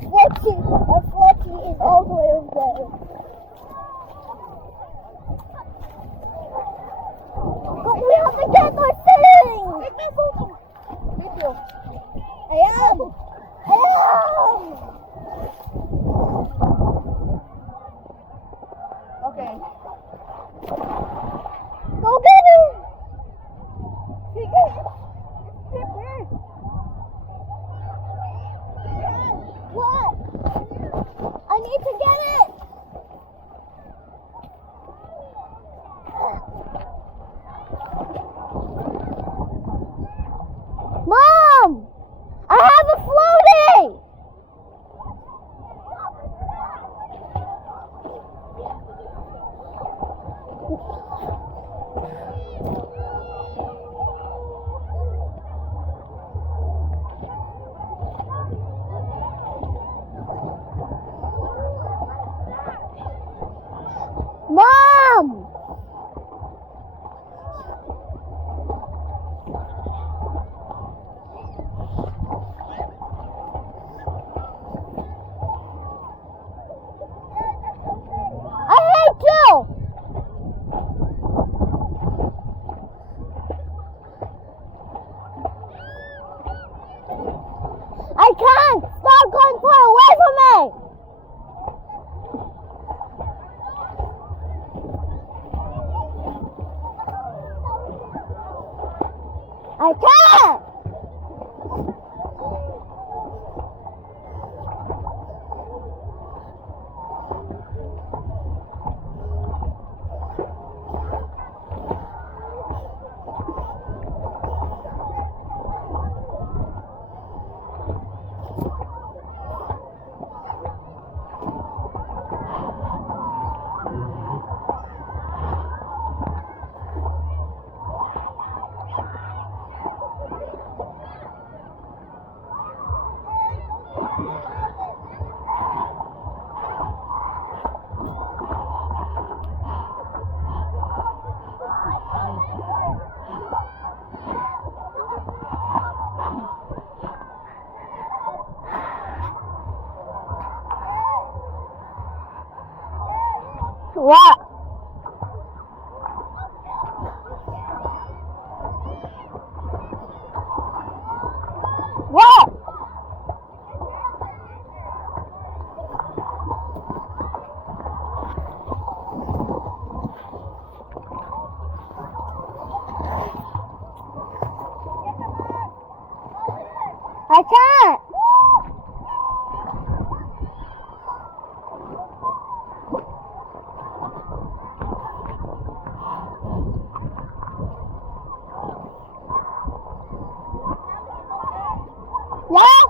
floating is all the way over there. But we have to get our thing! Video. I am! Okay. Go get it! Sige. What? I need to get it! Mom! I have a floaty! Mom! I hate you! I can't! Stop going far away from me! I can't! What? What? I can't. What?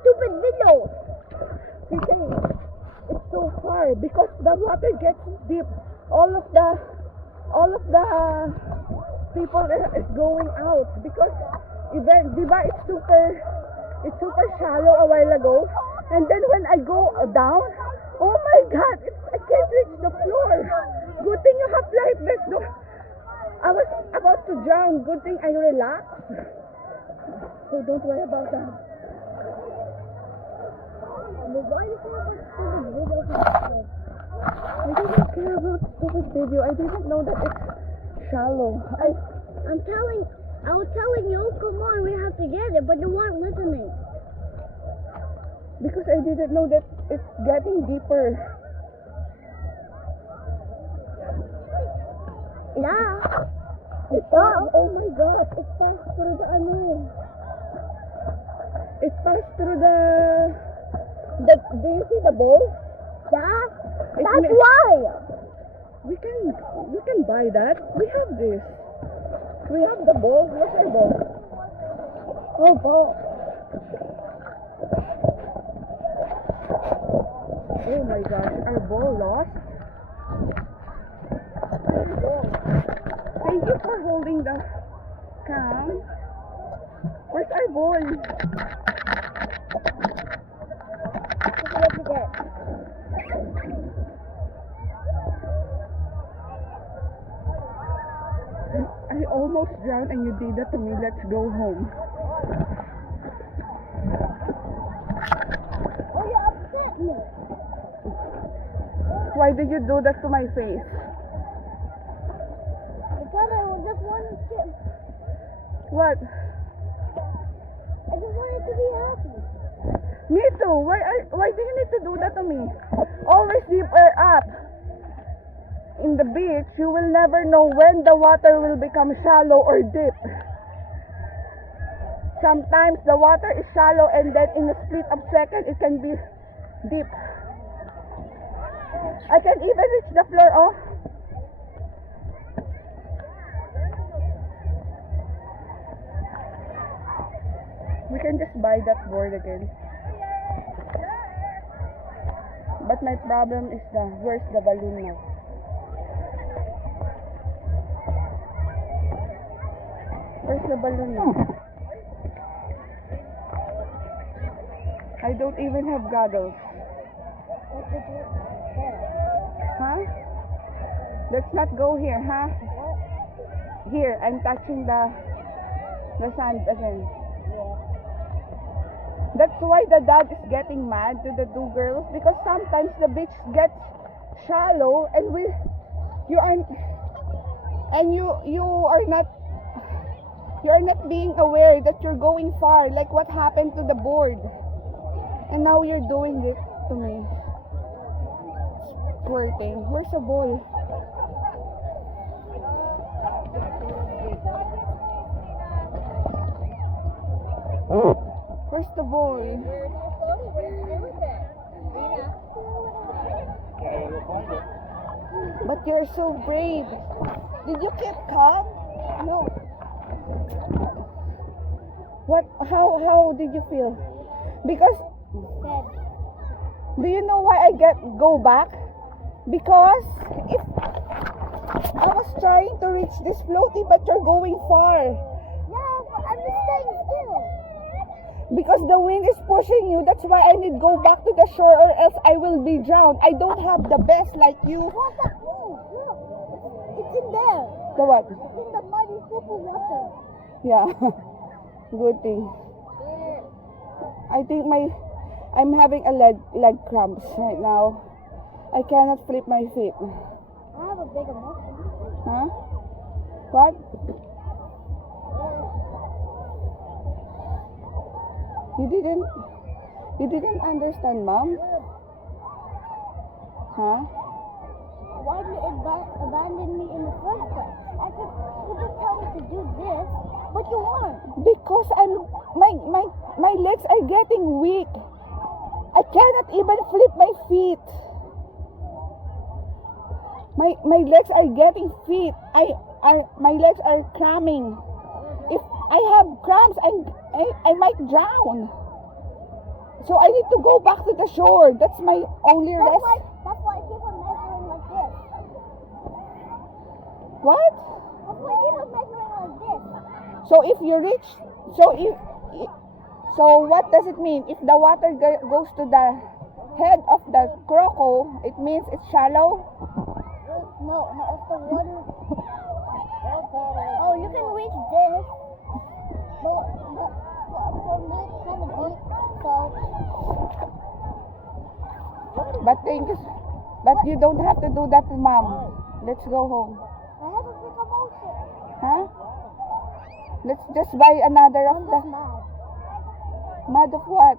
Stupid videos. It's so hard because the water gets deep. All of the people is going out because even diba it's super shallow a while ago, and then when I go down, oh my God, I can't reach the floor. Good thing you have life vest. No, I was about to drown. Good thing I relaxed. So don't worry about that. I didn't care about stupid video. I didn't know that it's shallow. I was telling you, come on, we have to get it, but you weren't listening. Because I didn't know that it's getting deeper. Yeah. It's fast. Oh my God, it's fast for the ano. it passed through the do you see the bowl? Yeah, It that's may- why. We can buy that. We have this. We have the bowl. Where's our bowl? Oh, boy. Oh my gosh, our bowl lost. Thank you for holding the cam. Where's our bowl? Look at that. I almost drowned and you did that to me. Let's go home. Oh, you upset me. Why did you do that to my face? Because I just wanted to. What? I just wanted to be happy. Me too. Why do you need to do that to me? Always zip her up. In the beach, you will never know when the water will become shallow or deep. Sometimes the water is shallow and then in a split of second it can be deep. I can even reach the floor, oh. We can just buy that board again. But my problem is where's the balloon now? Where's the balloon now? I don't even have goggles. What did you say? Huh? Let's not go here, huh? What? Here, I'm touching the sand again. Yeah. That's why the dad is getting mad to the two girls because sometimes the beach gets shallow and you are not being aware that you're going far, like what happened to the board. And now you're doing it to me. Poor thing. Where's the ball? Where's the ball? But you're so brave. Did you keep calm? No. How did you feel? Because Dead. do you know why I go back? Because if I was trying to reach this floaty but you're going far. No, I'm just staying still. Because the wind is pushing you, that's why I need go back to the shore or else I will be drowned. I don't have the best like you. What the food? Look. It's in there. The what? It's in the muddy super water. Yeah. Good thing. I think I'm having a leg cramps right now. I cannot flip my feet. I have a big emotion. Huh? What? You didn't understand, Mom? Huh? Why did you abandon me in the first place? I could, you just tell me to do this, but you weren't. Because my legs are getting weak. I cannot even flip my feet. My legs are getting feet. My legs are cramming. If I have cramps, I might drown. So I need to go back to the shore. That's my only That's rest. why I keep on measuring like this. What? That's why I keep on measuring like this. So if you reach, so what does it mean? If the water goes to the head of the croco, it means it's shallow. No, if the water. Oh, you can reach this. But for me, it's kind of deep. So. But you don't have to do that to Mom. Let's go home. I have a big emotion. Huh? Let's just buy another of I'm the just mad. mad of what?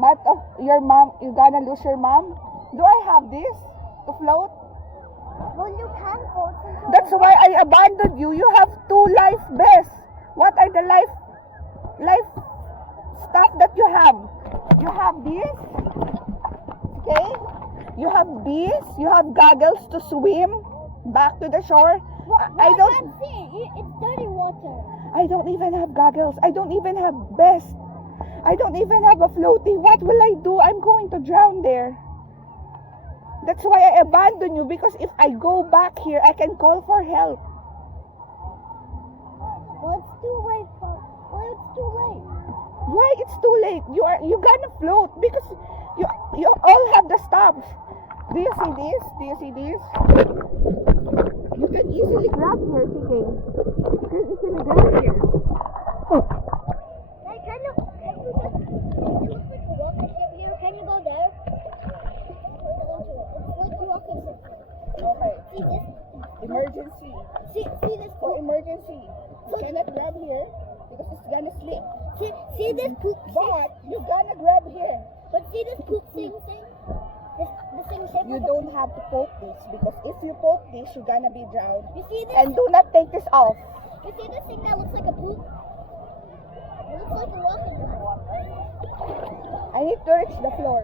Mad of your mom? You gonna lose your mom? Do I have this to float? Well, you can float. That's why I abandoned you. You have 2 life vests. What are the life stuff that you have. You have this. Okay? You have this. You have goggles to swim back to the shore. I don't. can't see. It's dirty water. I don't even have goggles. I don't even have vest. I don't even have a floaty. What will I do? I'm going to drown there. That's why I abandon you, because if I go back here, I can call for help. Well, it's too late. Well, it's too late. Why it's too late? You gonna float because you all have the stops. Do you see this? Do you see this? You can easily grab here, CK. You can easily grab here. Hey, can you just, it looks like a rocket ship here. Can you go there? It's like a rocket ship. Okay. See this? Emergency. See this For poop? emergency. You cannot grab here because it's gonna slip. See this poop? But you gonna grab here. But see this poop thing? This thing shape You like a don't have to poke this because if you poke this, you're gonna be drowned. You see this? And do not take this off. You see this thing that looks like a poop? It looks like a rocket. I need to reach the floor.